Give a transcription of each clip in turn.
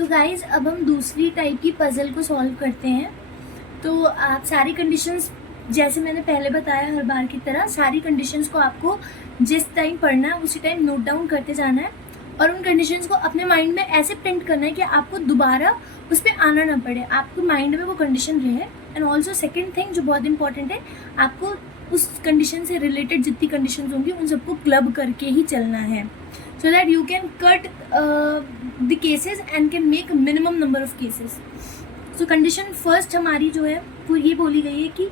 तो गाइज अब हम दूसरी टाइप की पजल को सॉल्व करते हैं। तो आप सारी कंडीशंस, जैसे मैंने पहले बताया हर बार की तरह, सारी कंडीशंस को आपको जिस टाइम पढ़ना है उसी टाइम नोट डाउन करते जाना है और उन कंडीशंस को अपने माइंड में ऐसे प्रिंट करना है कि आपको दोबारा उस पर आना ना पड़े, आपके माइंड में वो कंडीशन रहे। एंड ऑल्सो सेकेंड थिंग जो बहुत इंपॉर्टेंट है, आपको उस कंडीशन से रिलेटेड जितनी कंडीशन होंगी उन सबको क्लब करके ही चलना है, so that you can cut the cases and can make minimum number of cases. So condition first हमारी जो है वो ये बोली गई है कि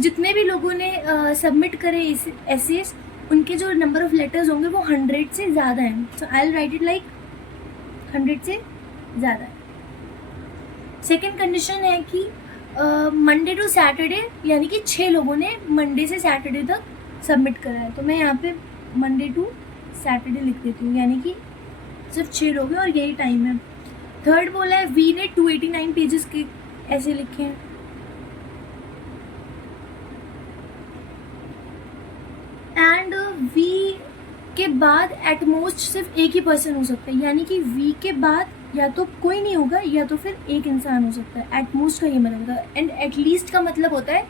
जितने भी लोगों ने सबमिट करे इस एसेस, उनके जो नंबर ऑफ लेटर्स होंगे वो 100 से ज़्यादा हैं. So I will write it like 100 से ज़्यादा है. सेकेंड कंडीशन है कि मंडे टू सैटरडे, यानी कि 6 लोगों ने मंडे से सैटरडे तक सबमिट करा है. तो मैं यहाँ पे मंडे टू सैटरडे लिख देती हूँ, यानी कि सिर्फ 6 लोग हैं और यही टाइम है. थर्ड बोला है वी ने 289 पेजेस के ऐसे लिखे हैं. एंड वी के बाद एट मोस्ट सिर्फ एक ही पर्सन हो सकता है, यानी कि वी के बाद या तो कोई नहीं होगा या तो फिर एक इंसान हो सकता है. एट मोस्ट का ये मतलब होता है. एंड एटलीस्ट का मतलब होता है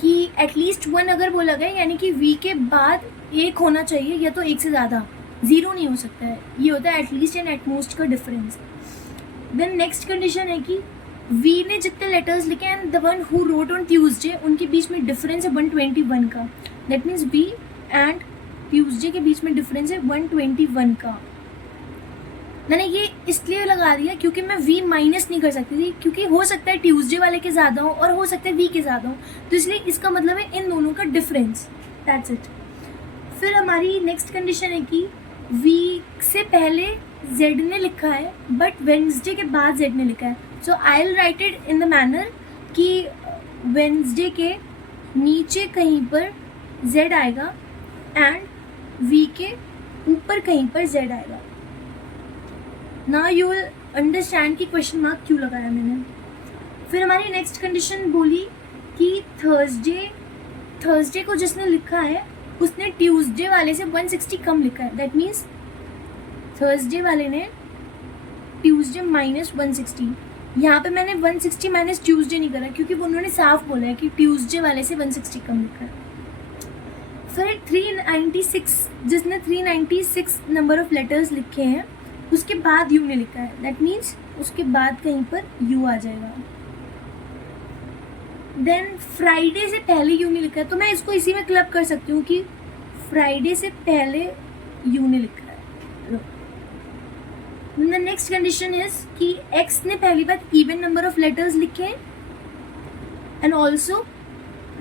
कि एटलीस्ट 1 अगर बोला गया, यानी कि वी के बाद एक होना चाहिए या तो एक से ज़्यादा, 0 नहीं हो सकता है. ये होता है एटलीस्ट एंड एटमोस्ट का डिफरेंस. देन नेक्स्ट कंडीशन है कि वी ने जितने लेटर्स लिखे and the one who wrote on Tuesday, उनके बीच में डिफरेंस है 121 का. That means we and Tuesday के बीच में डिफरेंस है 121 का. मैंने ये इसलिए लगा दिया क्योंकि मैं वी माइनस नहीं कर सकती थी, क्योंकि हो सकता है ट्यूसडे वाले के ज़्यादा हो और हो सकता है वी के ज़्यादा हो, तो इसलिए इसका मतलब है इन दोनों का डिफरेंस. That's it. फिर हमारी नेक्स्ट कंडीशन है कि वी से पहले जेड ने लिखा है बट वेंसडे के बाद जेड ने लिखा है. So I will write it in the manner कि वेंसडे के नीचे कहीं पर जेड आएगा एंड वी के ऊपर कहीं पर जेड आएगा. नाउ यू विल अंडरस्टैंड कि क्वेश्चन मार्क क्यों लगाया मैंने. फिर हमारी नेक्स्ट कंडीशन बोली कि थर्सडे को जिसने लिखा है उसने ट्यूसडे वाले से 160 कम लिखा है. दैट मीन्स थर्सडे वाले ने ट्यूसडे माइनस 160. यहाँ पे मैंने 160 माइनस ट्यूसडे नहीं करा क्योंकि उन्होंने साफ बोला है कि ट्यूसडे वाले से 160 कम लिखा है. फिर 396, जिसने 396 नंबर ऑफ लेटर्स लिखे हैं उसके बाद यू ने लिखा है. दैट मीन्स उसके बाद कहीं पर यू आ जाएगा. देन फ्राइडे से पहले यू ने लिखा है, तो मैं इसको इसी में क्लब कर सकती हूँ कि फ्राइडे से पहले यू ने लिखा है. द नेक्स्ट कंडीशन इज कि एक्स ने पहली बार इवन नंबर ऑफ लेटर्स लिखे हैं एंड ऑल्सो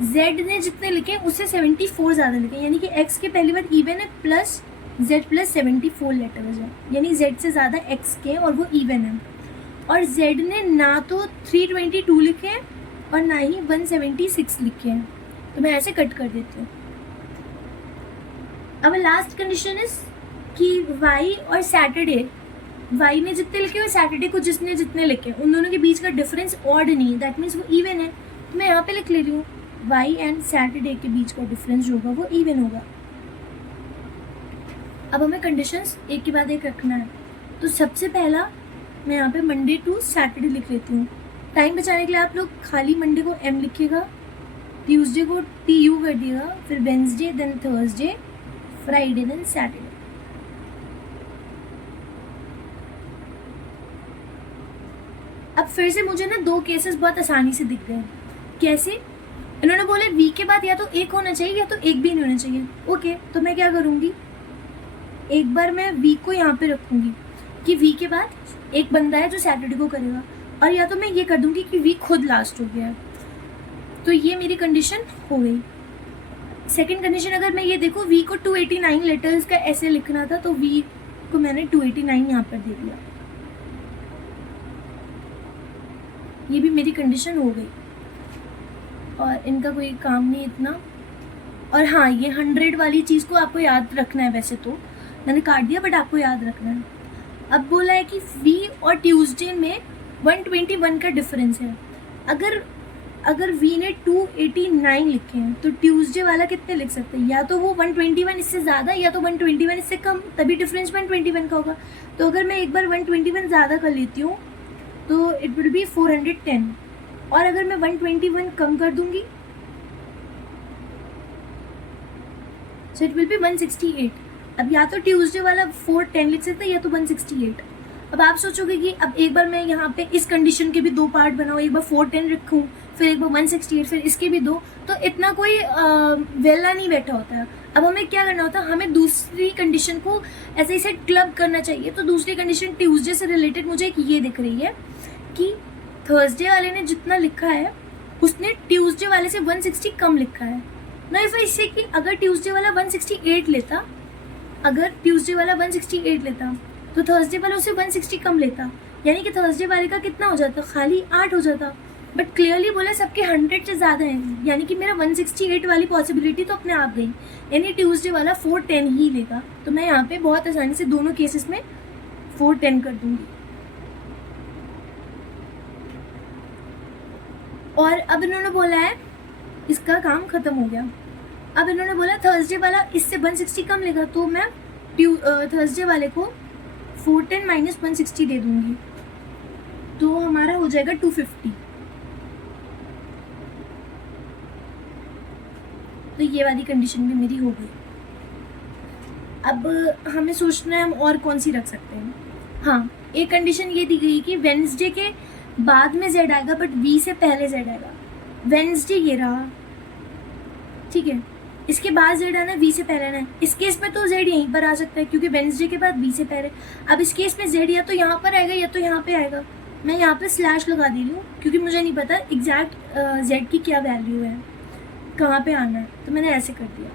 जेड ने जितने लिखे उससे 74 ज़्यादा लिखे, यानी कि एक्स के पहली बार इवन है प्लस जेड प्लस 74 लेटर्स है, यानी जेड से ज़्यादा एक्स के और वो इवन है. और जेड ने ना तो 322 लिखे हैं और ना ही 176 लिखे हैं, तो मैं ऐसे कट कर देती हूँ. अब लास्ट कंडीशन इज कि वाई और सैटरडे, वाई ने जितने लिखे और सैटरडे को जिसने जितने लिखे उन दोनों के बीच का डिफरेंस ऑड नहीं है. दैट मीन्स वो इवन है. तो मैं यहाँ पे लिख ले रही हूँ वाई एंड सैटरडे के बीच का डिफरेंस जो होगा वो इवन होगा. अब हमें कंडीशंस एक के बाद एक रखना है. तो सबसे पहला मैं यहाँ पे मंडे टू सैटरडे लिख लेती हूँ. टाइम बचाने के लिए आप लोग खाली मंडे को एम लिखिएगा, ट्यूसडे को टी यू कर दिएगा, फिर Wednesday then Thursday, Friday then Saturday. अब फिर से मुझे ना 2 केसेस बहुत आसानी से दिख गए. कैसे? इन्होंने बोले वी के बाद या तो एक होना चाहिए या तो एक भी नहीं होना चाहिए. ओके, तो मैं क्या करूँगी, एक बार मैं वी को यहाँ पे रखूँगी कि वी के बाद एक बंदा है जो सैटरडे को करेगा, और या तो मैं ये कर दूँगी कि वी खुद लास्ट हो गया है. तो ये मेरी कंडीशन हो गई. सेकंड कंडीशन अगर मैं ये देखूँ, वी को 289 लेटर्स का ऐसे लिखना था तो वी को मैंने 289 यहाँ पर दे दिया. ये भी मेरी कंडीशन हो गई और इनका कोई काम नहीं इतना. और हाँ, ये 100 वाली चीज़ को आपको याद रखना है. वैसे तो मैंने काट दिया बट आपको याद रखना है. अब बोला है कि वी और ट्यूसडे में 121 का डिफरेंस है. अगर वी ने 289 लिखे हैं तो ट्यूसडे वाला कितने लिख सकते हैं, या तो वो 121 इससे ज़्यादा या तो 121 इससे कम, तभी डिफरेंस 121 का होगा. तो अगर मैं एक बार 121 ज़्यादा कर लेती हूँ तो इट विल बी 410। और अगर मैं 121 कम कर दूंगी सो इट विल बी 168। अब या तो ट्यूसडे वाला 410 लिख सकते हैं या तो 168। अब आप सोचोगे कि अब एक बार मैं यहाँ पे इस कंडीशन के भी 2 पार्ट बनाऊँ, एक बार 410 रखूँ फिर एक बार 168 फिर इसके भी 2, तो इतना कोई वेला नहीं बैठा होता है। अब हमें क्या करना होता है, हमें दूसरी कंडीशन को ऐसे ऐसे क्लब करना चाहिए। तो दूसरी कंडीशन ट्यूसडे से रिलेटेड मुझे एक ये दिख रही है कि थर्सडे वाले ने जितना लिखा है उसने ट्यूसडे वाले से 160 कम लिखा है ना। इफ आई से कि अगर ट्यूसडे वाला 168 लेता, अगर ट्यूसडे वाला 168 लेता तो थर्सडे वाला उसे 160 कम लेता, यानी कि थर्सडे वाले का कितना हो जाता, खाली 8 हो जाता। बट क्लियरली बोला सबके 100 से ज़्यादा है, यानी कि मेरा 168 वाली पॉसिबिलिटी तो अपने आप गई, यानी ट्यूसडे वाला 410 ही लेगा। तो मैं यहाँ पे बहुत आसानी से दोनों केसेस में 410 कर दूंगी। और अब इन्होंने बोला है इसका काम खत्म हो गया। अब इन्होंने बोला थर्सडे वाला इससे 160 कम लेगा, तो मैं थर्सडे वाले को 410 माइनस 160 दे दूंगी, तो हमारा हो जाएगा 250। तो ये वाली कंडीशन भी मेरी हो गई। अब हमें सोचना है हम और कौन सी रख सकते हैं। हाँ, एक कंडीशन ये दी गई कि वेडनेसडे के बाद में जेड आएगा बट वी से पहले जेड आएगा। वेडनेसडे ये रहा, ठीक है, इसके बाद जेड आना, वी से पहले आना है। इस केस में तो जेड यहीं पर आ सकता है क्योंकि वेडनेसडे के बाद वी से पहले। अब इस केस में जेड या तो यहाँ पर आएगा या तो यहाँ पे आएगा। मैं यहाँ पे स्लैश लगा दी हूँ क्योंकि मुझे नहीं पता एग्जैक्ट जेड की क्या वैल्यू है, कहाँ पे आना है, तो मैंने ऐसे कर दिया।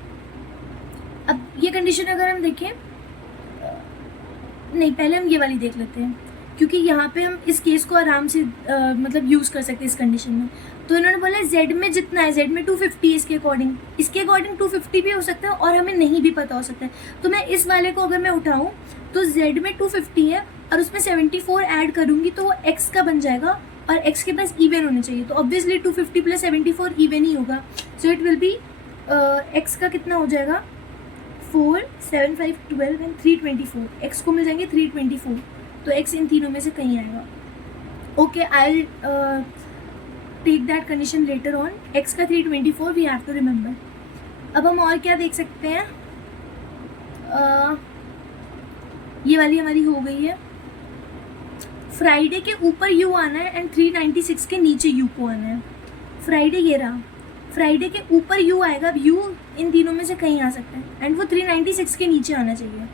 अब ये कंडीशन अगर हम देखें, नहीं पहले हम ये वाली देख लेते हैं क्योंकि यहाँ पे हम इस केस को आराम से मतलब यूज़ कर सकते हैं इस कंडीशन में। तो इन्होंने बोला z में जितना है, z में 250 इसके अकॉर्डिंग 250 भी हो सकता है और हमें नहीं भी पता हो सकता है। तो मैं इस वाले को अगर मैं उठाऊँ तो z में 250 है और उसमें 74 ऐड करूँगी तो वो x का बन जाएगा और x के पास इवन होने चाहिए। तो ऑब्वियसली 250 प्लस 74 इवन ही होगा। So it will be x का कितना हो जाएगा 4, 7, 5, 12 एंड 324। x को मिल जाएंगे 324, तो x इन तीनों में से कहीं आएगा। Okay, I take that condition later on. x का 324 वी हैव टू रिमेंबर। अब हम और क्या देख सकते हैं, ये वाली हमारी हो गई है। फ्राइडे के ऊपर u आना है एंड 396 के नीचे u को आना है। फ्राइडे ये रहा, फ्राइडे के ऊपर u आएगा। अब u इन तीनों में से कहीं आ सकता है एंड वो 396 के नीचे आना चाहिए।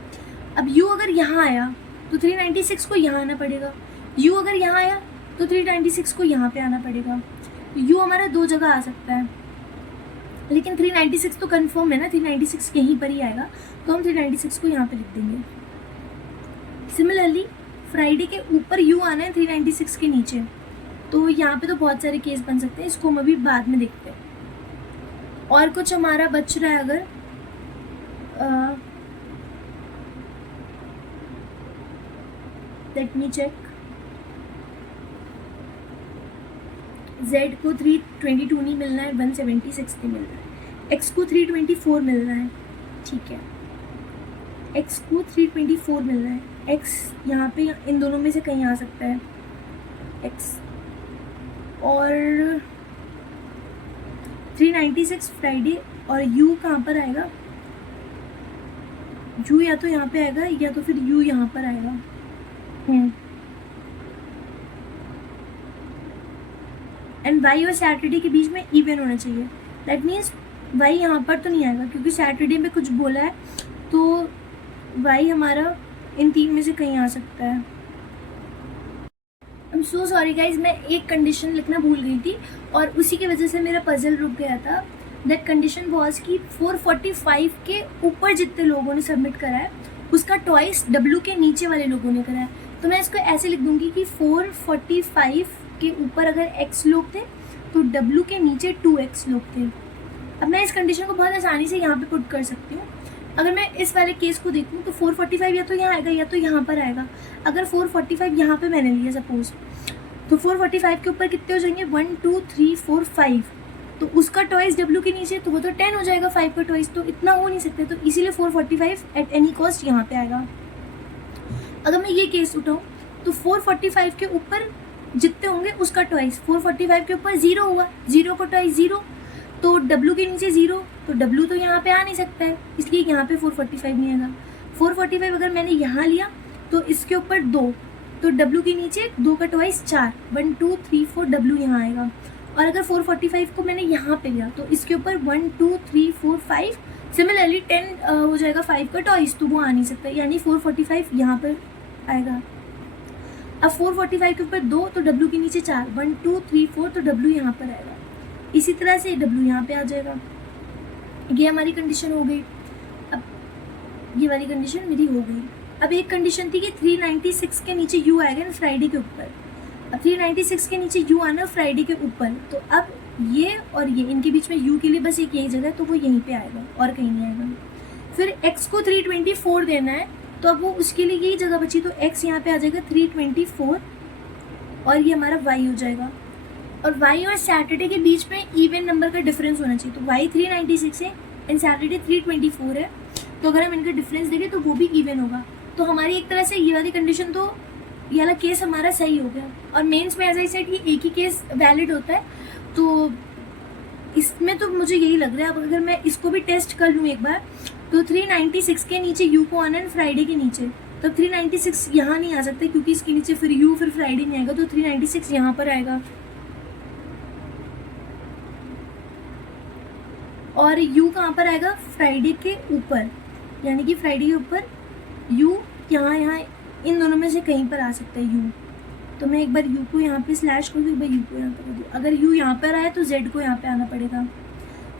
अब u अगर यहाँ आया तो 396 को यहाँ आना पड़ेगा, u अगर यहाँ आया तो 396 को यहाँ पे आना पड़ेगा। तो u हमारा 2 जगह आ सकता है, लेकिन 396 तो कंफर्म है ना, 396 यहीं पर ही आएगा, तो हम 396 को यहाँ पे लिख देंगे। सिमिलरली फ्राइडे के ऊपर u आना है 396 के नीचे, तो यहाँ पे तो बहुत सारे केस बन सकते हैं, इसको हम अभी बाद में देखते हैं। और कुछ हमारा बच रहा है अगर लेट मी चेक। z को 322 नहीं मिलना है, 176 नहीं मिल रहा है। x को 324 मिल रहा है, ठीक है, x को 324 मिल रहा है। x यहाँ पे इन दोनों में से कहीं आ सकता है x, और 396 फ्राइडे, और u कहाँ पर आएगा, u या तो यहाँ पे आएगा या तो फिर u यहाँ पर आएगा। एंड वाई और सैटरडे के बीच में इवन होना चाहिए। दैट मीन्स वाई यहाँ पर तो नहीं आएगा क्योंकि सैटरडे में कुछ बोला है, तो वाई हमारा इन तीन में से कहीं आ सकता है। I am so sorry guys, मैं एक कंडीशन लिखना भूल गई थी और उसी की वजह से मेरा पजल रुक गया था। दैट कंडीशन वॉज कि 445 के ऊपर जितने लोगों ने सबमिट करा है उसका ट्वाइस W के नीचे वाले लोगों ने करा है। तो मैं इसको ऐसे लिख दूंगी कि 445 के ऊपर अगर x लोग थे तो W के नीचे 2x लोग थे। अब मैं इस कंडीशन को बहुत आसानी से यहाँ पे पुट कर सकती हूँ। अगर मैं इस वाले केस को देखूँ तो 445 या तो यहाँ आएगा या तो यहाँ पर आएगा। अगर 445 यहाँ पे मैंने लिया सपोज, तो 445 के ऊपर कितने हो जाएंगे, 1 2 3 4 5, तो उसका टॉइस W के नीचे, तो वो तो 10 हो जाएगा 5 का टॉइस, तो इतना हो नहीं सकता, तो इसीलिए 445 एट एनी कॉस्ट यहाँ पे आएगा। अगर मैं ये केस उठाऊँ तो 445 के ऊपर जितने होंगे उसका ट्वाइस। 445 के ऊपर 0 हुआ, 0 को ट्वाइस 0, तो W के नीचे 0, तो W तो यहाँ पे आ नहीं सकता है, इसलिए यहाँ पे 445 नहीं आएगा। 445 अगर मैंने यहाँ लिया तो इसके ऊपर 2, तो W के नीचे 2 का ट्वाइस 4, 1 2 3 4 W यहाँ आएगा। और अगर 445 को मैंने यहाँ पे लिया तो इसके ऊपर 1 2 3 4 5, सिमिलरली 10 हो जाएगा 5 का ट्वाइस, तो वो आ नहीं सकता, यानी 445 यहाँ पर आएगा। अब 445 के ऊपर 2, तो W के नीचे 4, 1 2 3 4, तो W यहाँ पर आएगा। इसी तरह से W यहाँ पे आ जाएगा। ये हमारी कंडीशन हो गई। अब ये वाली कंडीशन मेरी हो गई। अब एक कंडीशन थी कि 396 के नीचे U आएगा ना फ्राइडे के ऊपर। अब 396 के नीचे U आना फ्राइडे के ऊपर, तो अब ये और ये इनके बीच में U के लिए बस एक यही जगह है, तो वो यहीं पे आएगा और कहीं नहीं आएगा। फिर X को 324 देना है, तो अब वो उसके लिए यही जगह बची, तो X यहाँ पे आ जाएगा 324 और ये हमारा Y हो जाएगा। और Y और सैटरडे के बीच में इवन नंबर का डिफरेंस होना चाहिए, तो Y 396 है एंड सैटरडे 324 है, तो अगर हम इनका डिफरेंस देखें तो वो भी इवन होगा। तो हमारी एक तरह से ये वाली कंडीशन, तो ये वाला केस हमारा सही हो गया। और मेंस में एज आई सेड ये एक ही केस वैलिड होता है, तो इसमें तो मुझे यही लग रहा है। अब अगर मैं इसको भी टेस्ट कर लूँ एक बार, तो 396 के नीचे U को आना है फ्राइडे के नीचे, तब 396 यहाँ नहीं आ सकता क्योंकि इसके नीचे फिर U फिर फ्राइडे नहीं आएगा, तो 396 यहाँ पर आएगा। और U कहाँ पर आएगा? फ्राइडे के ऊपर, यानी कि फ्राइडे के ऊपर U यहाँ इन दोनों में से कहीं पर आ सकता है U। तो मैं एक बार U को यहाँ पे स्लैश कर दूँ, एक बार U को यहाँ पर कर दूँ। अगर U यहाँ पर आए तो Z को यहाँ पे आना पड़ेगा।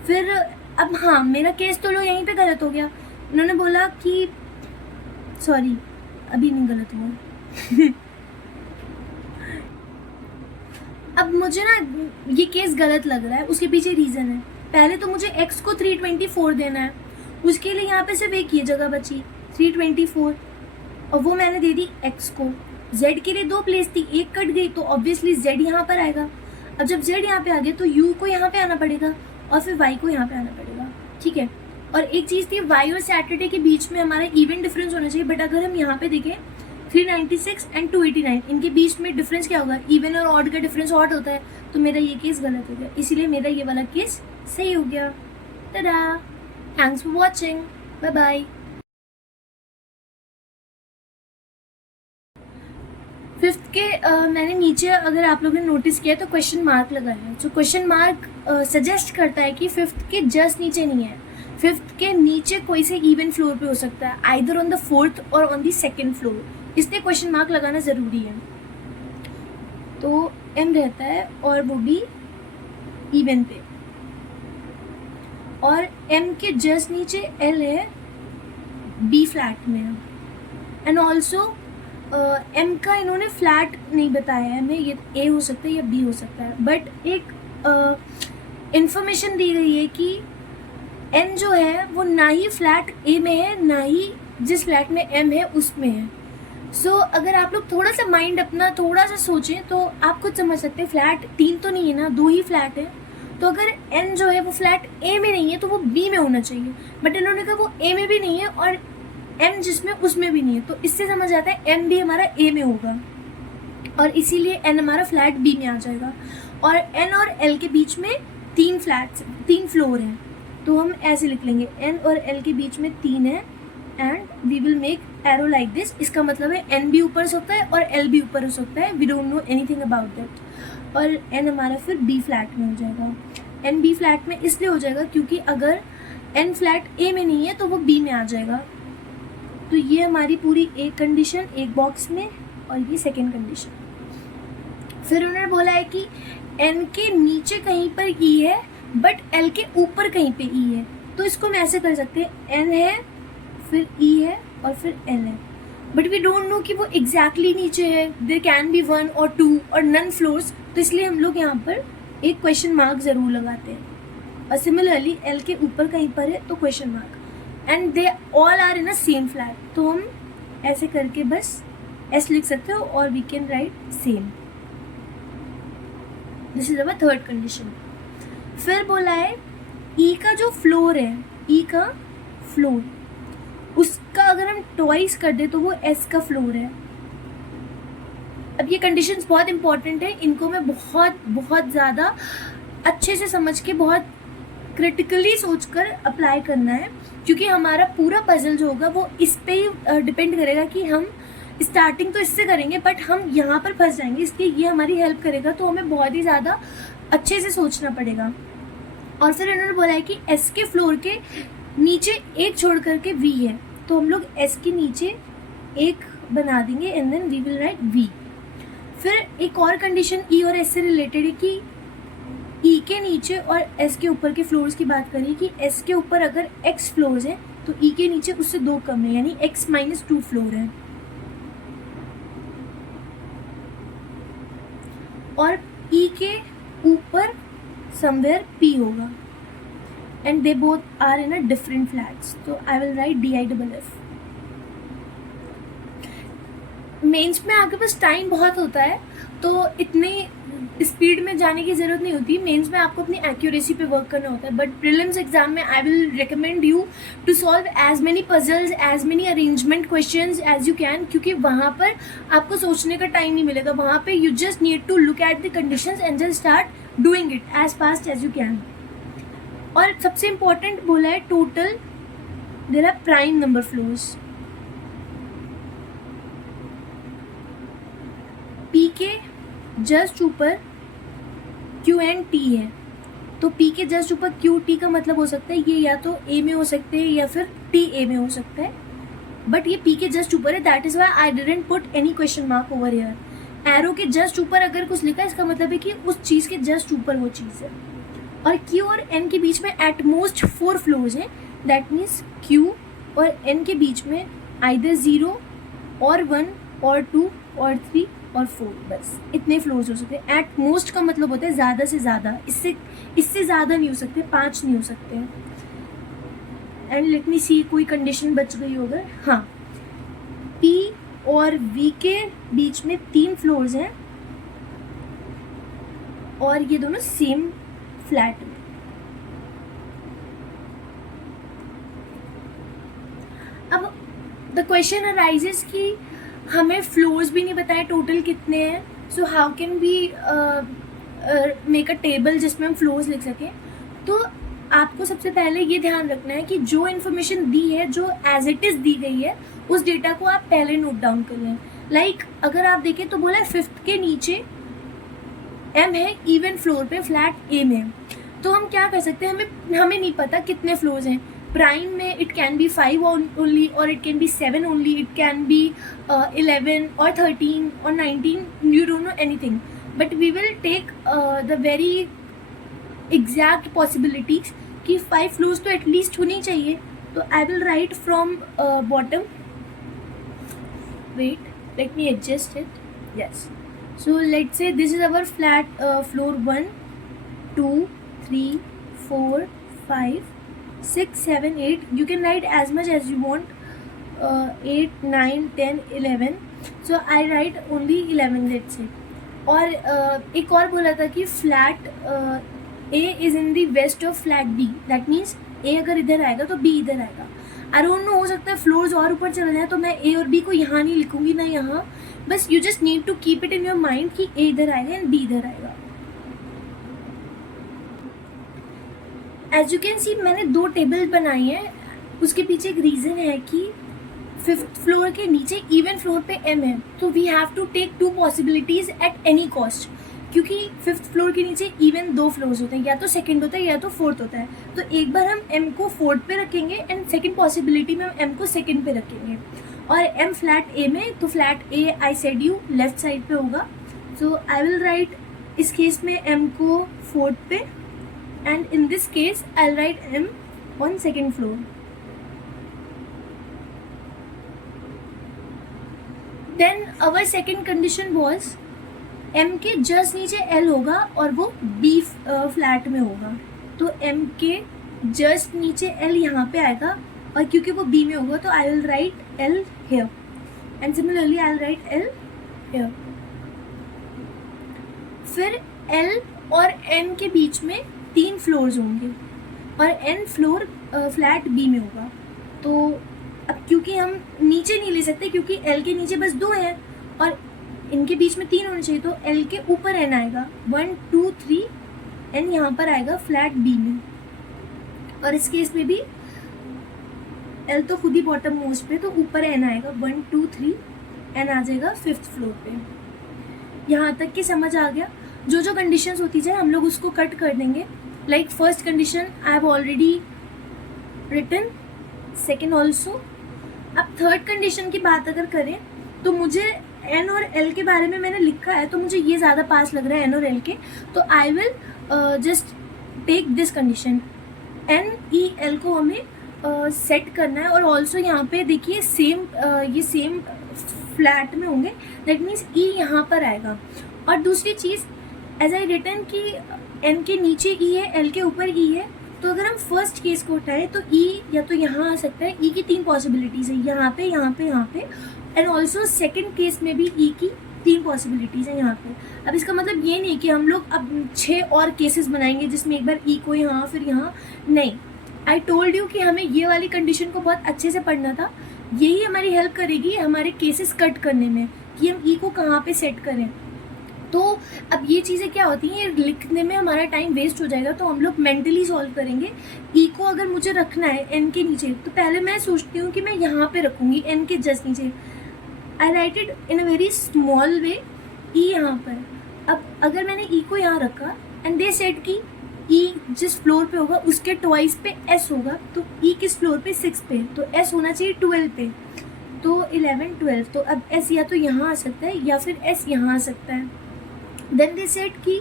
फिर अब हाँ, मेरा केस तो लो यहीं पे गलत हो गया। उन्होंने बोला कि सॉरी, अभी नहीं गलत हुआ अब मुझे ना ये केस गलत लग रहा है, उसके पीछे रीज़न है। पहले तो मुझे X को 324 देना है, उसके लिए यहाँ पे सिर्फ एक ही जगह बची 324, और वो मैंने दे दी X को। Z के लिए 2 प्लेस थी, एक कट गई, तो ऑब्वियसली Z यहाँ पर आएगा। अब जब Z यहाँ पे आ गया तो U को यहाँ पे आना पड़ेगा और फिर Y को यहाँ पे आना पड़ेगा, ठीक है। और एक चीज़ थी, Y और सैटरडे के बीच में हमारा इवन डिफरेंस होना चाहिए, बट अगर हम यहाँ पे देखें 396 एंड 289, इनके बीच में डिफरेंस क्या होगा? इवन और ऑड का डिफरेंस ऑड होता है, तो मेरा ये केस गलत हो गया, इसीलिए मेरा ये वाला केस सही हो गया। Tada! Thanks for watching, bye bye. Fifth के मैंने नीचे, अगर आप लोगों ने नोटिस किया तो क्वेश्चन मार्क लगाया है। तो क्वेश्चन मार्क सजेस्ट करता है कि फिफ्थ के जस्ट नीचे नहीं है, फिफ्थ के नीचे कोई से इवन फ्लोर पे हो सकता है, आइदर ऑन द फोर्थ और ऑन द सेकेंड फ्लोर, इसलिए क्वेश्चन मार्क लगाना ज़रूरी है। तो M रहता है और वो भी इवन पे, और M के जस्ट नीचे L है, B फ्लैट में है। एंड ऑल्सो M का इन्होंने फ्लैट नहीं बताया है हमें, ये A हो सकता है या B हो सकता है, बट एक इंफॉर्मेशन दी गई है कि N जो है वो ना ही फ्लैट A में है, ना ही जिस फ्लैट में M है उसमें है। सो अगर आप लोग थोड़ा सा माइंड अपना थोड़ा सा सोचें तो आप खुद समझ सकते हैं, फ्लैट 3 तो नहीं है ना, 2 ही फ्लैट है। तो अगर N जो है वो फ्लैट A में नहीं है तो वो B में होना चाहिए, बट इन्होंने कहा वो A में भी नहीं है और M जिसमें उसमें भी नहीं है, तो इससे समझ आता है M भी हमारा A में होगा और इसीलिए N हमारा फ्लैट B में आ जाएगा। और N और L के बीच में 3 फ्लोर हैं, तो हम ऐसे लिख लेंगे N और L के बीच में 3 है and we will make arrow like this. इसका मतलब है N भी ऊपर हो सकता है और L भी ऊपर हो सकता है, we don't know anything about that. और N हमारा फिर B फ्लैट में हो जाएगा। N B फ्लैट में इसलिए हो जाएगा क्योंकि अगर N फ्लैट A में नहीं है तो वो B में आ जाएगा। तो ये हमारी पूरी एक कंडीशन एक बॉक्स में और ये सेकेंड कंडीशन। फिर उन्होंने बोला है कि N के नीचे कहीं पर E है बट L के ऊपर कहीं पे E है, तो इसको हम ऐसे कर सकते हैं, N है फिर E है और फिर L है, बट वी डोंट नो कि वो एग्जैक्टली नीचे है, देयर कैन बी 1 और 2 और नन फ्लोर्स, तो इसलिए हम लोग यहाँ पर एक क्वेश्चन मार्क ज़रूर लगाते हैं। और सिमिलरली L के ऊपर कहीं पर है तो question mark, and they all are in a same flat, तो हम ऐसे करके बस S लिख सकते हो और we can write same. This is our third condition. फिर बोला है E का जो फ्लोर है, E का फ्लोर, उसका अगर हम ट्वाइस कर दे तो वो S का फ्लोर है। अब ये कंडीशंस बहुत इंपॉर्टेंट है, इनको मैं बहुत बहुत ज़्यादा अच्छे से समझ के बहुत क्रिटिकली सोचकर अप्लाई करना है, क्योंकि हमारा पूरा पजल जो होगा वो इस पे ही डिपेंड करेगा कि हम स्टार्टिंग तो इससे करेंगे बट हम यहाँ पर फंस जाएंगे, इसलिए ये हमारी हेल्प करेगा। तो हमें बहुत ही ज़्यादा अच्छे से सोचना पड़ेगा। और फिर इन्होंने बोला है कि एस के फ्लोर के नीचे एक छोड़ करके वी है, तो हम लोग एस के नीचे एक बना देंगे and then we will write V. फिर एक और कंडीशन ई और एस से रिलेटेड है कि ई के नीचे और एस के ऊपर के फ्लोर्स की बात करें कि एस के ऊपर अगर एक्स फ्लोर्स हैं तो ई के नीचे उससे 2 कम है, यानी x-2 फ्लोर है। और ई के ऊपर समवेयर पी होगा and they both are in a different flats, तो आई विल राइट DIFF। मेंस में आपके पास टाइम बहुत होता है तो इतनी स्पीड में जाने की ज़रूरत नहीं होती। मेंस में आपको अपनी एक्यूरेसी पे वर्क करना होता है, बट प्रीलिम्स एग्जाम में I will recommend you to solve as many puzzles, as many arrangement questions as you can, क्योंकि वहाँ पर आपको सोचने का टाइम नहीं मिलेगा। वहाँ पे you just need to look at the conditions and just start doing it as fast as you can. और सबसे इम्पॉर्टेंट बोला है total there are prime number floors. P के जस्ट ऊपर क्यू एंड टी है, तो पी के just ऊपर क्यू टी का मतलब हो सकता है ये या तो ए में हो सकते हैं या फिर टी ए में हो सकता है, बट ये पी के जस्ट ऊपर है, that is why I didn't put any question mark over here. Arrow के जस्ट ऊपर अगर कुछ लिखा है इसका मतलब है कि उस चीज़ के जस्ट ऊपर वो चीज़ है। और क्यू और एन के बीच में एट मोस्ट 4 फ्लोर्स हैं, दैट मीन्स क्यू और एन के बीच में आइदर 0 और 1 और 2 और 3 और 4, बस इतने फ्लोर्स हो सकते हैं। एट मोस्ट का मतलब होता है ज़्यादा से ज़्यादा, इससे ज़्यादा नहीं हो सकते, 5 नहीं हो सकते हैं। एंड लेट मी सी कोई कंडीशन बच गई होगा, हाँ, पी और वी के बीच में 3 फ्लोर्स हैं और ये दोनों सेम फ्लैट में। अब द क्वेश्चन अराइजेस कि हमें फ्लोर्स भी नहीं बताए टोटल कितने हैं, so how can we make a table जिसमें हम फ्लोर्स लिख सकें। तो आपको सबसे पहले ये ध्यान रखना है कि जो इन्फॉर्मेशन दी है, जो एज इट इज़ दी गई है, उस डेटा को आप पहले नोट डाउन कर लें। लाइक अगर आप देखें तो बोला है 5th के नीचे एम है इवन फ्लोर पे फ्लैट ए में, तो हम क्या कर सकते हैं, हमें नहीं पता कितने फ्लोर्स हैं। प्राइम में इट कैन बी 5 ओनली और it can be 7 only, it can be 11 और 13 और 19, you don't know anything, but we will take the very exact possibilities कि 5 फ्लोर्स तो एटलीस्ट होनी चाहिए। तो I will write from bottom, wait let me adjust it, yes. So let's say this is our flat floor 1, 2, 3, 4, 5, 6, 7, 8. You can write as much as you want. 8, 9, 10, 11. So I write only 11. Let's say. और एक और बोला था कि flat A is in the west of flat B. That means A अगर इधर आएगा तो B इधर आएगा। आई डोंट नो, हो सकता है फ्लोर्स और ऊपर चले जाए तो मैं A और B को यहाँ नहीं लिखूंगी ना यहाँ, बस you just need to keep it in your mind कि A इधर आएगा एंड B इधर आएगा। एज यू कैन सी मैंने 2 टेबल बनाई हैं, उसके पीछे एक रीज़न है कि 5th फ्लोर के नीचे इवन फ्लोर पे M है, तो we have to take 2 possibilities at any cost, क्योंकि 5th फ्लोर के नीचे इवन 2 फ्लोर्स होते हैं, या तो 2nd होता है या तो 4th होता है। तो एक बार हम M को 4th पे रखेंगे एंड सेकेंड पॉसिबिलिटी में हम M को 2nd पे रखेंगे। और M फ्लैट A में, तो flat A I said you left side पे होगा, सो आई विल राइट इस केस में M को 4th पे and in this case I will write M on 2nd floor. Then our second condition was M के just नीचे L होगा और वो B फ्लैट में होगा, तो M के जस्ट नीचे L यहाँ पे आएगा और क्योंकि वो B में होगा तो I will right L here and similarly I will write L here। फिर L और N के बीच में 3 फ्लोर्स होंगे और N फ्लोर फ्लैट B में होगा। तो अब क्योंकि हम नीचे नहीं ले सकते क्योंकि L के नीचे बस 2 हैं और इनके बीच में 3 होने चाहिए, तो एल के ऊपर एन आएगा 1 2 3, एन यहाँ पर आएगा फ्लैट बी में। और इस केस में भी एल तो खुद ही बॉटम मोस्ट पे, तो ऊपर एन आएगा 1 2 3, एन आ जाएगा 5th फ्लोर पे। यहाँ तक कि समझ आ गया। जो जो कंडीशंस होती जाए हम लोग उसको कट कर देंगे। Like first condition I have already written, second also. अब थर्ड कंडीशन की बात अगर करें तो मुझे एन और एल के बारे में मैंने लिखा है, तो मुझे ये ज़्यादा पास लग रहा है एन और एल के, तो I will just take this condition. N E L को हमें सेट करना है, और ऑल्सो यहाँ पे देखिए ये सेम फ्लैट में होंगे, दैट मीन्स ई यहाँ पर आएगा। और दूसरी चीज़ एज आई रिटन कि एन के नीचे ई है, एल के ऊपर ई है, तो अगर हम फर्स्ट केस को उठाएं तो ई या तो यहाँ आ सकता है। ई की 3 पॉसिबिलिटीज़ है, यहाँ पे यहाँ पे यहाँ पे, एंड ऑल्सो सेकेंड केस में भी ई की 3 पॉसिबिलिटीज़ है यहाँ पे। अब इसका मतलब ये नहीं कि हम लोग अब 6 और केसेस बनाएंगे जिसमें एक बार ई को यहाँ फिर यहाँ, नहीं। आई टोल्ड यू कि हमें ये वाली कंडीशन को बहुत अच्छे से पढ़ना था, यही हमारी हेल्प करेगी हमारे केसेस कट करने में कि हम ई को कहाँ पे सेट करें। तो अब ये चीज़ें क्या होती हैं, ये लिखने में हमारा टाइम वेस्ट हो जाएगा, तो हम लोग मेंटली सॉल्व करेंगे। ई को अगर मुझे रखना है एन के नीचे, तो पहले मैं सोचती हूँ कि मैं यहाँ पे रखूँगी एन के जस्ट नीचे। I write it in a very small way, E यहाँ पर। अब अगर मैंने ई को यहाँ रखा एंड दे सेड कि ई जिस फ्लोर पे होगा उसके ट्वाइस पे एस होगा, तो ई किस फ्लोर पे 6 पे, तो एस होना चाहिए 12 पे, तो 11 12, तो अब एस या तो यहाँ आ सकता है या फिर एस यहाँ आ सकता है। देन दे सेड कि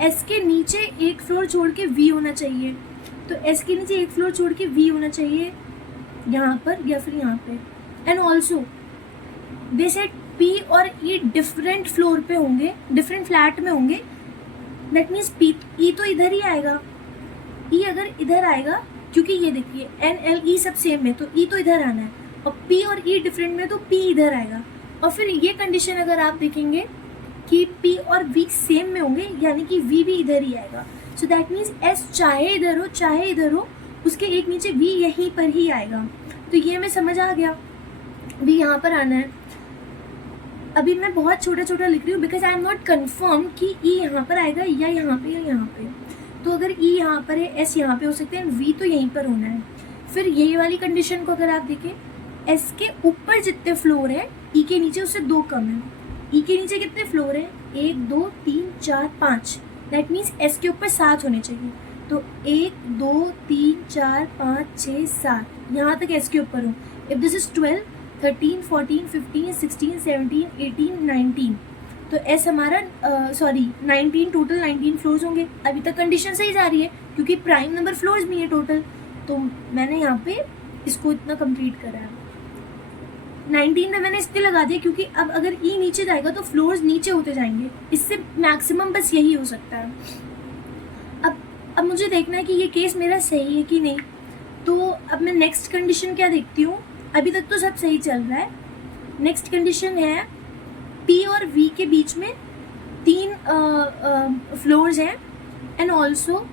एस के नीचे एक फ्लोर छोड़ के वी होना चाहिए, तो एस के नीचे एक फ्लोर छोड़ के वी होना चाहिए यहाँ पर या फिर यहाँ पे। And also they said P और ई डिफरेंट फ्लोर पे होंगे, डिफरेंट फ्लैट में होंगे, दैट मीन्स पी ई तो इधर ही आएगा। ई अगर इधर आएगा, क्योंकि ये देखिए एन एल ई सब सेम है, तो ई तो इधर आना है, और पी और ई डिफरेंट में, तो पी इधर आएगा। और फिर ये कंडीशन अगर आप देखेंगे कि पी और वी सेम में होंगे, यानी कि वी भी इधर ही आएगा। सो दैट मीन्स एस चाहे इधर हो चाहे इधर हो, उसके एक नीचे वी यहीं पर ही आएगा। तो ये हमें समझ आ गया, वी यहाँ पर आना है। अभी मैं बहुत छोटा छोटा लिख रही हूँ because I am not confirm कि ई यहाँ पर आएगा या यहाँ पे या यहाँ पे। तो अगर ई यहाँ पर है, एस यहाँ पे हो सकते हैं, वी तो यहीं पर होना है। फिर ये वाली कंडीशन को अगर आप देखें, एस के ऊपर जितने फ्लोर है ई के नीचे उससे 2 कम है। ई के नीचे कितने फ्लोर है, 1 2 3 4 5, दैट मीन्स एस के ऊपर 7 होने चाहिए। तो 1 2 3 4 5 6 7, यहाँ तक एस के ऊपर हो। इफ दिस इज 12 13 14 15 16 17 18 19, तो एस हमारा 19 टोटल 19 फ्लोर्स होंगे। अभी तक कंडीशन सही जा रही है क्योंकि प्राइम नंबर फ्लोर्स भी है टोटल, तो मैंने यहाँ पे इसको इतना कंप्लीट करा है। 19 में मैंने इसलिए लगा दिया क्योंकि अब अगर ई नीचे जाएगा तो फ्लोर्स नीचे होते जाएंगे, इससे मैक्सिमम बस यही हो सकता है। अब मुझे देखना है कि ये केस मेरा सही है कि नहीं। तो अब मैं नेक्स्ट कंडीशन क्या देखती हूँ, अभी तक तो सब सही चल रहा है। नेक्स्ट कंडीशन है पी और वी के बीच में 3 फ्लोर्स हैं, एंड ऑल्सो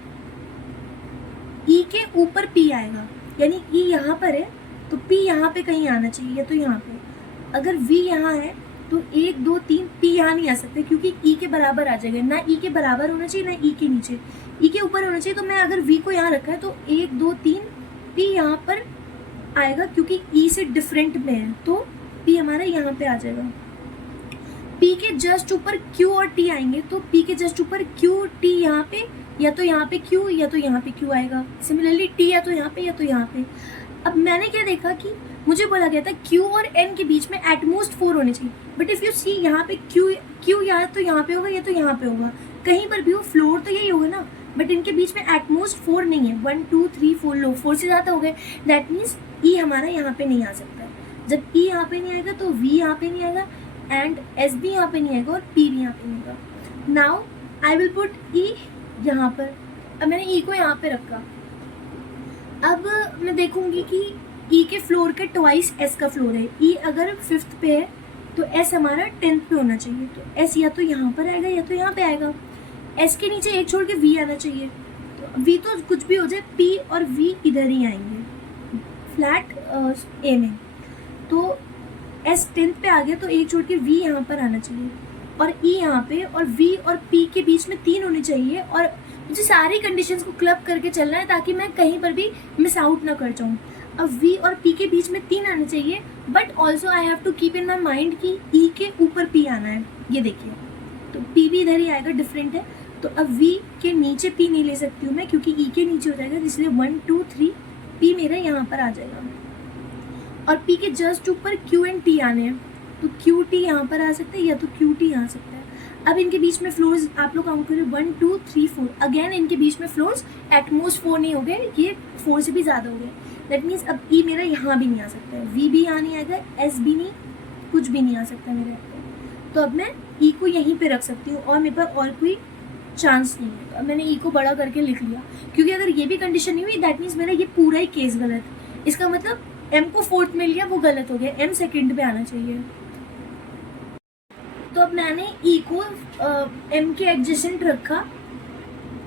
ई के ऊपर पी आएगा, यानी ई यहाँ पर है तो पी यहाँ पे कहीं आना चाहिए, या तो यहाँ पे। अगर वी यहाँ है तो 1 2 3 पी यहाँ नहीं आ सकते क्योंकि ई के बराबर आ जाएगा, ना ई के बराबर होना चाहिए ना ई के नीचे, ई के ऊपर होना चाहिए। तो मैं अगर वी को यहाँ रखा है तो 1 2 3 पी यहाँ पर आएगा क्योंकि ई से डिफरेंट में है, तो पी हमारा यहाँ पे आ जाएगा। पी के जस्ट ऊपर क्यू और टी आएंगे, तो पी के जस्ट ऊपर क्यू टी यहाँ पे, या तो यहाँ पे क्यू या तो यहाँ पे क्यू आएगा। सिमिलरली टी या तो यहाँ पे या तो यहाँ पे। अब मैंने क्या देखा कि मुझे बोला गया था क्यू और एन के बीच में एटमोस्ट 4 होने चाहिए, बट इफ़ यू सी यहाँ पे क्यू या तो यहाँ पे होगा या तो यहाँ पे होगा, कहीं पर भी हो, फ्लोर तो यही होगा ना, बट इनके बीच में एटमोस्ट 4 नहीं है। 1 2 3 4 लो 4 से ज़्यादा हो गए, दैट मीन्स ई हमारा यहाँ पे नहीं आ सकता। जब ई यहाँ पे नहीं आएगा तो वी यहाँ पे नहीं आएगा, एंड एस भी यहाँ पे नहीं आएगा और पी भी यहाँ पे नहीं आएगा। नाउ आई विल पुट ई यहाँ पर। अब मैंने ई को यहाँ पे रखा। अब मैं देखूंगी कि ई के फ्लोर के ट्वाइस एस का फ्लोर है। ई अगर 5th पे है तो एस हमारा 10th पे होना चाहिए, तो एस या तो यहाँ पर आएगा या तो यहाँ पे आएगा। एस के नीचे एक छोड़ के वी आना चाहिए, तो वी तो कुछ भी हो जाए, पी और वी इधर ही आएंगे फ्लैट ए में। तो एस 10th पे आ गया तो एक छोड़ के वी यहाँ पर आना चाहिए और ई यहाँ पे, और वी और पी के बीच में 3 होने चाहिए, और मुझे सारी कंडीशंस को क्लब करके चलना है ताकि मैं कहीं पर भी मिस आउट ना कर जाऊँ। अब वी और पी के बीच में 3 आने चाहिए, but also I have to keep in my mind कि ई के ऊपर पी आना है। ये देखिए, तो पी भी इधर ही आएगा, डिफरेंट है। तो अब वी के नीचे पी नहीं ले सकती हूँ मैं क्योंकि ई के नीचे हो जाएगा, इसलिए 1 2 3 पी मेरा यहाँ पर आ जाएगा, और पी के जस्ट ऊपर क्यू एंड टी आने हैं। तो क्यू टी यहाँ पर आ सकता है या तो क्यू टी आ सकता है। अब इनके बीच में फ्लोर्स आप लोग काउंट करें, 1 2 3 4। अगेन इनके बीच में फ्लोर्स एटमोस्ट 4 नहीं हो गए, ये 4 से भी ज़्यादा हो गए। दैट मीन्स अब ई मेरा यहाँ भी नहीं आ सकता है, वी भी यहाँ नहीं आएगा, एस भी नहीं, कुछ भी नहीं आ सकता मेरे यहाँ पे। तो अब मैं ई को यहीं पे रख सकती हूँ और मेरे पास और कोई चांस नहीं है। तो अब मैंने ई को बड़ा करके लिख लिया, क्योंकि अगर ये भी कंडीशन नहीं हुई दैट मीन्स मेरा ये पूरा ही केस गलत है। इसका मतलब एम को 4th मिल गया, वो गलत हो गया, एम 2nd पे आना चाहिए। तो अब मैंने ई को एम के एडजेसेंट रखा।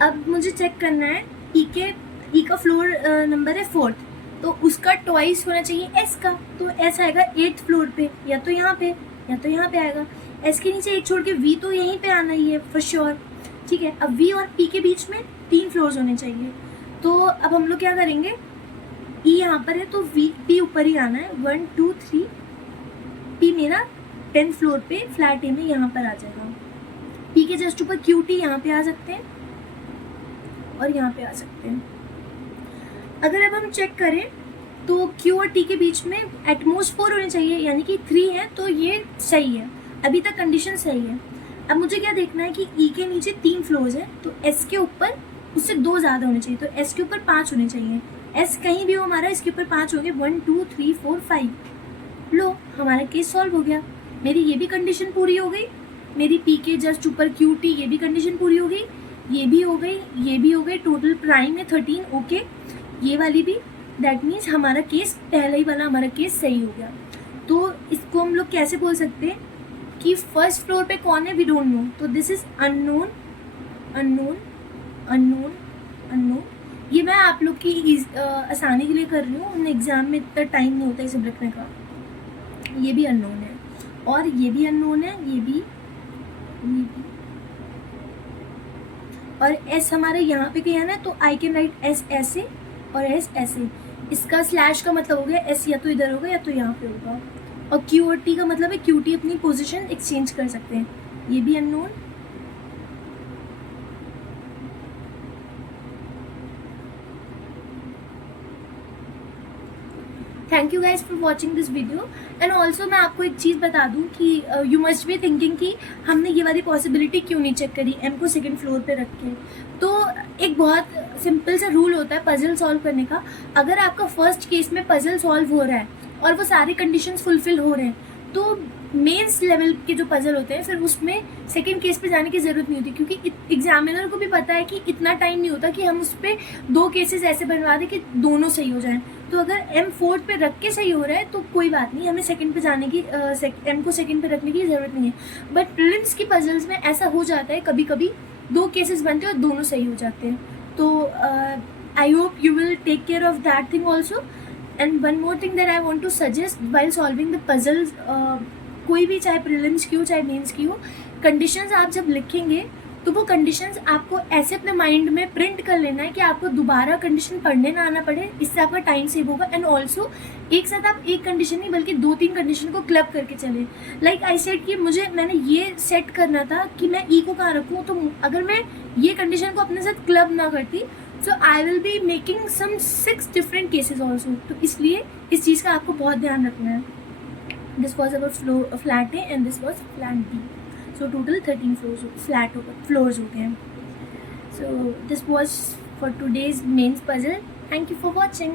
अब मुझे चेक करना है ई का फ्लोर नंबर है 4th, तो उसका ट्वाइस होना चाहिए एस का, तो एस आएगा 8th फ्लोर पे, या तो यहाँ पे या तो यहाँ पे आएगा। एस के नीचे एक छोड़ के वी तो यहीं पे आना ही है फॉर श्योर, ठीक है। अब वी और पी के बीच में 3 फ्लोर्स होने चाहिए। तो अब हम लोग क्या करेंगे, ई यहाँ पर है तो वी पी ऊपर ही आना है, 1 2 3 पी मेरा 10th फ्लोर पे फ्लैट ए में यहाँ पर आ जाएगा। पी के जस्ट ऊपर क्यू टी यहाँ पे आ सकते हैं और यहाँ पे आ सकते हैं। अगर अब हम चेक करें तो क्यू और टी के बीच में एटमोस्ट 4 होने चाहिए, यानी कि 3 है, तो ये सही है, अभी तक कंडीशन सही है। अब मुझे क्या देखना है कि ई के नीचे 3 फ्लोर्स है, तो एस के ऊपर उससे 2 ज़्यादा होने चाहिए, तो एस के ऊपर 5 होने चाहिए। एस कहीं भी हो हमारा, इसके ऊपर 5 होंगे, 1 2 3 4 5। लो, हमारा केस सॉल्व हो गया। मेरी ये भी कंडीशन पूरी हो गई, मेरी पी के जस्ट ऊपर क्यू टी ये भी कंडीशन पूरी हो गई, ये भी हो गई, ये भी हो गई। टोटल प्राइम है 13, ओके, ये वाली भी। दैट मीन्स हमारा केस, पहला ही वाला हमारा केस सही हो गया। तो इसको हम लोग कैसे बोल सकते हैं कि फर्स्ट फ्लोर पे कौन है, वी डोंट नो, तो this is unknown unknown unknown unknown. ये मैं आप लोग की आसानी के लिए कर रही हूँ, एग्जाम में इतना टाइम नहीं होता इसे लिखने का। ये भी अननोन है और ये भी अननोन है, ये भी और एस हमारे यहाँ पे क्या है ना, तो आई कैन राइट एस ऐसे और एस ऐसे। इसका स्लैश का मतलब हो गया एस या तो इधर होगा या तो यहाँ पे होगा, और क्यू और टी का मतलब है क्यू टी अपनी पोजीशन एक्सचेंज कर सकते हैं। ये भी unknown, thank you guys for watching this video. And also मैं आपको एक चीज़ बता दूं कि यू मस्ट बी थिंकिंग कि हमने ये वाली पॉसिबिलिटी क्यों नहीं चेक करी एम को 2nd फ्लोर पे रख के। तो एक बहुत सिंपल सा रूल होता है पजल सॉल्व करने का। अगर आपका फर्स्ट केस में पजल सॉल्व हो रहा है और वो सारे कंडीशंस फुलफिल हो रहे हैं, तो मेंस लेवल के जो पजल होते हैं फिर उसमें 2nd केस पे जाने की ज़रूरत नहीं होती, क्योंकि एग्जामिनर को भी पता है कि इतना टाइम नहीं होता कि हम उस पर 2 केसेस ऐसे बनवा दें कि दोनों सही हो जाएं। तो अगर एम 4th पे रख के सही हो रहा है तो कोई बात नहीं, हमें 2nd पे जाने की एम को 2nd पे रखने की ज़रूरत नहीं है। बट प्रीलिम्स की पजल्स में ऐसा हो जाता है, कभी कभी 2 केसेस बनते हैं और दोनों सही हो जाते हैं। तो I hope you will take care of that thing also. And one more thing that I want to suggest while solving the puzzles, कोई भी चाहे प्रीलिम्स की हो चाहे मेंस की हो, कंडीशंस आप जब लिखेंगे तो वो कंडीशंस आपको ऐसे अपने माइंड में प्रिंट कर लेना है कि आपको दोबारा कंडीशन पढ़ने ना आना पड़े, इससे आपका टाइम सेव होगा। एंड ऑल्सो एक साथ आप एक कंडीशन नहीं बल्कि 2-3 कंडीशन को क्लब करके चलें। लाइक आई सेड कि मैंने ये सेट करना था कि मैं ई को कहाँ रखूँ, तो अगर मैं ये कंडीशन को अपने साथ क्लब ना करती so I will be making some 6 different cases also. तो इसलिए इस चीज़ का आपको बहुत ध्यान रखना है। This was our flat A and this was flat B. So total 13 floors हो गए हैं। So this was for today's mains puzzle. Thank you for watching.